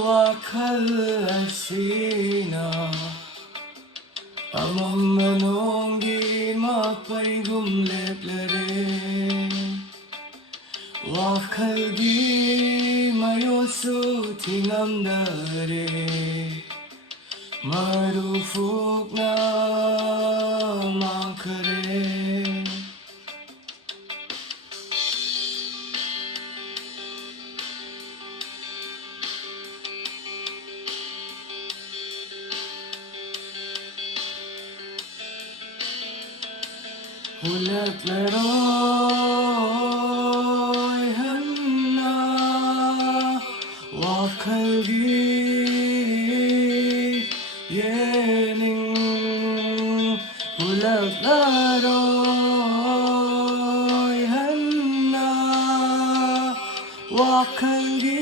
Wakal asina Amang manonggi mapay gumleplere Wakal gi mayosu tinamdare Marufuk na makare Hulat leroy hanna wakal gi yening Hulat leroy hanna wakal gi